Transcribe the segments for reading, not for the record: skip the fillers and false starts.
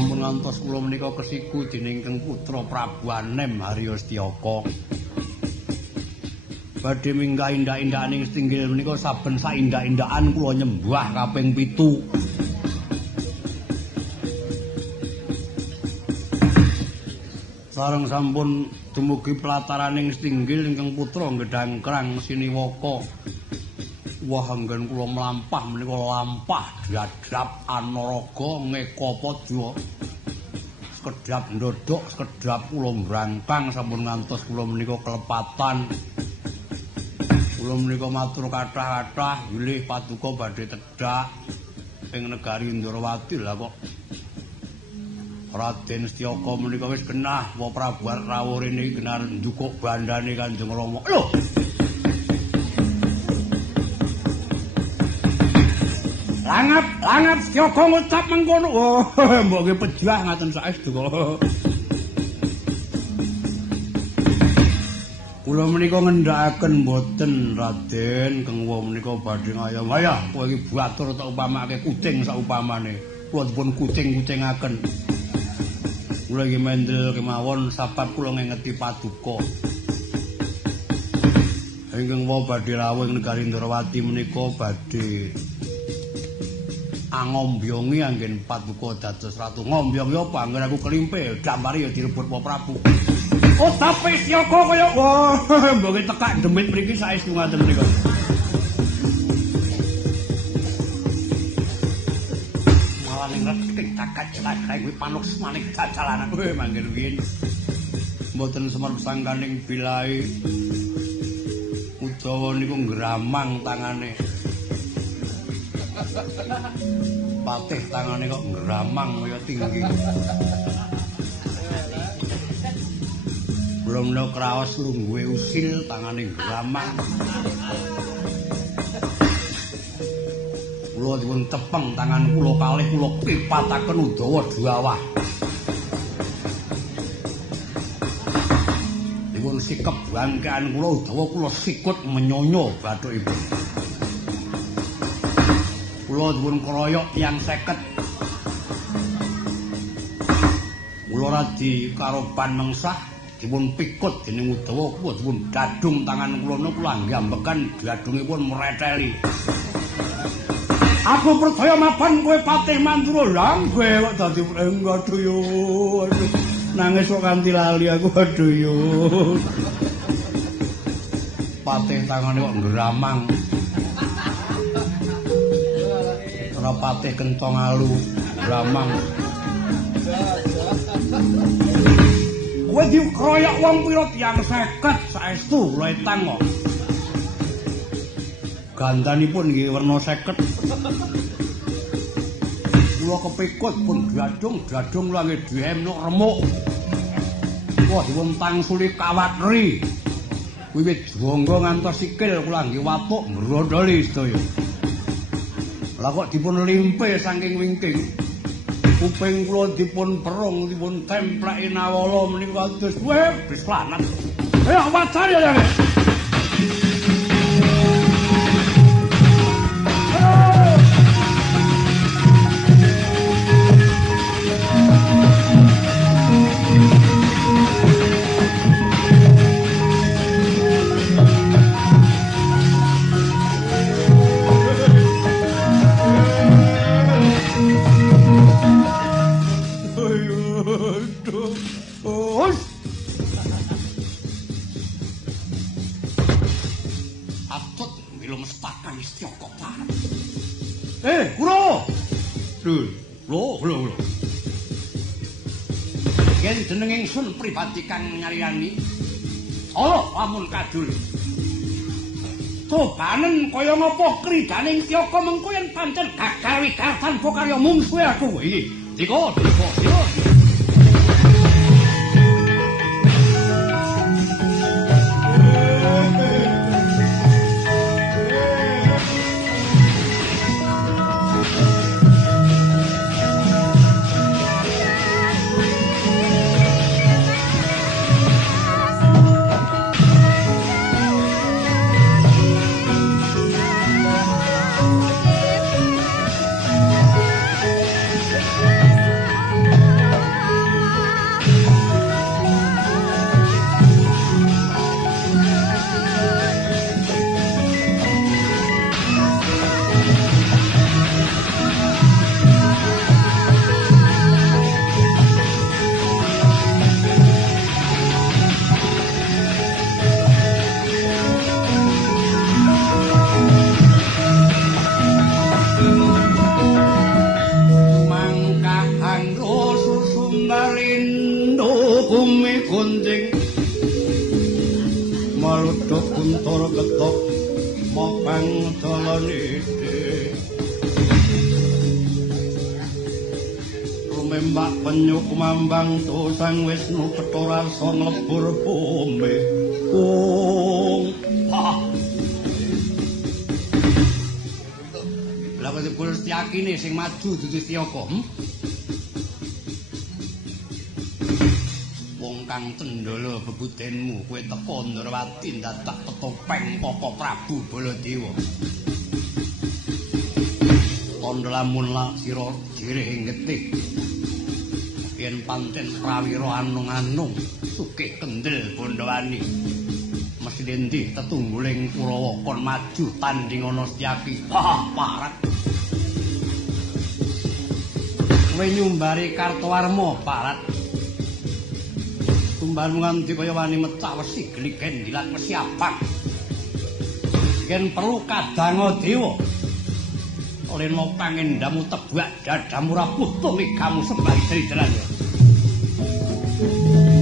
sampun ngantos kula menika kesiku dening Kang Putra Prabu Anem Haryastyaka. Badhe minggah indak-indaking Stinggil menika saben saindak-indakan kula nyembah kaping 7. Sareng sampun dumugi pelataraning Stinggil ingkang putra Gedangkrang Siniwaka. Wah anggen kula mlampah menika lampah diadap anaraga ngekapadya. Sekedhap ndodok, sekedhap kula mbrangkang sampun ngantos kula menika kelepatan. Kula menika matur kathah-kathah bilih paduka badhe tedhak ing negari Ndrawati. Lah kok Raden Setyaka menika wis genah wa Prabu Rawuh rene genar njukuk bandane Kanjeng Rama. Lho. Langap Setyaka ngucap mengkono. Oh, mbok nggih pejah ngaten saestu kok. Kula menika ngendhakaken mboten Raden Kang wong menika badhe ngayah-ngayah kowe iki batur tak upamake kucing saupamane. Kula dipun kucing-kucingaken. Kula iki mendel kemawon sabab kula ngengeti paduka. Ingkang wau badhe rawuh ing negari Ndrawati menika badhe angombyongi anggen paduka dados ratu. Ngombyong ya apa anggen aku kelimpe gambare ya direbut Pak Prabu. Oh tapi Setyaka kaya wah mbok tekak demit mriki saestu ngaten menika. Kakak kuwi panuks manik dacalanan. Weh manggen rumiyin. Mboten semar sangkaning bilahi. Udawa niku ngramang tangane. Patih tangane kok ngramang kaya tinggi. Belum no kraos lungguhe usil tangane ngramang. Kula dipun tepeng tangan kula kalih kula pipataken Udawa Dawah. Dipun sikep bangkean kula Udawa kula sikut menyonyo bathukipun. Kula dipun keroyok tiyang 50. Kula radi karoban mengsah dipun pikut dening Udawa kula dipun dadung tangan kula kula ngambekan dadungipun mreteli. Aku percaya mapan kowe patih Mandura langge kok dadi aduh yo. Nangis kok kanthi lali aku aduh yo. Patih tangane kok ngramang. Ora patih kentong alu, ngramang. Kowe dikroyok wong pira tiyang 50 saestu kula etang kok. Gandanipun nggih werna 50. Kula kepikut pun dadung kula nggih diemno remuk. Wah dipun tangsuli kawatri. Wiwit jonggo ngantos sikil kula nggih watuk ngrondoli sedaya. Lah kok dipun limpe saking wingking. Kuping kula dipun perung dipun templeki nawala menika kados wis lanat. Ayo wacane ya. Lho. Yen jeneng ingsun pribadi kang nyariyani. Oh, lamun kadul. Cobanen kaya ngapa kridaning Setyaka mengko yen pancen gagal wigasan karya mungsuhe aku iki. Diko. gunting maluduk kuntur ketok mopang dalan ide rumembak penyu kumambang Sang Wisnu Bathara Rasa nglebur bumi lha kok Gusti Akine sing maju dudu Tiyaka kang cendhala bebudenmu kowe teka Ndrawati dadak petopeng Papa Prabu Baladewa kandha lamun sira dirih getih yen pancen prawira anung-anung sukih kendel Bondowani mesti endi tetungguling Kurawa kon maju tandhing ana Setyaki parat kowe nyumbari Kartowarma parat tumbalmu nganti kaya wani mecah wesi gligen dilat persiapan yen perlu kadang dewa oleh no pangendamu tebak dadamu rapuh tumi kamu sembari dari Thank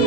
you.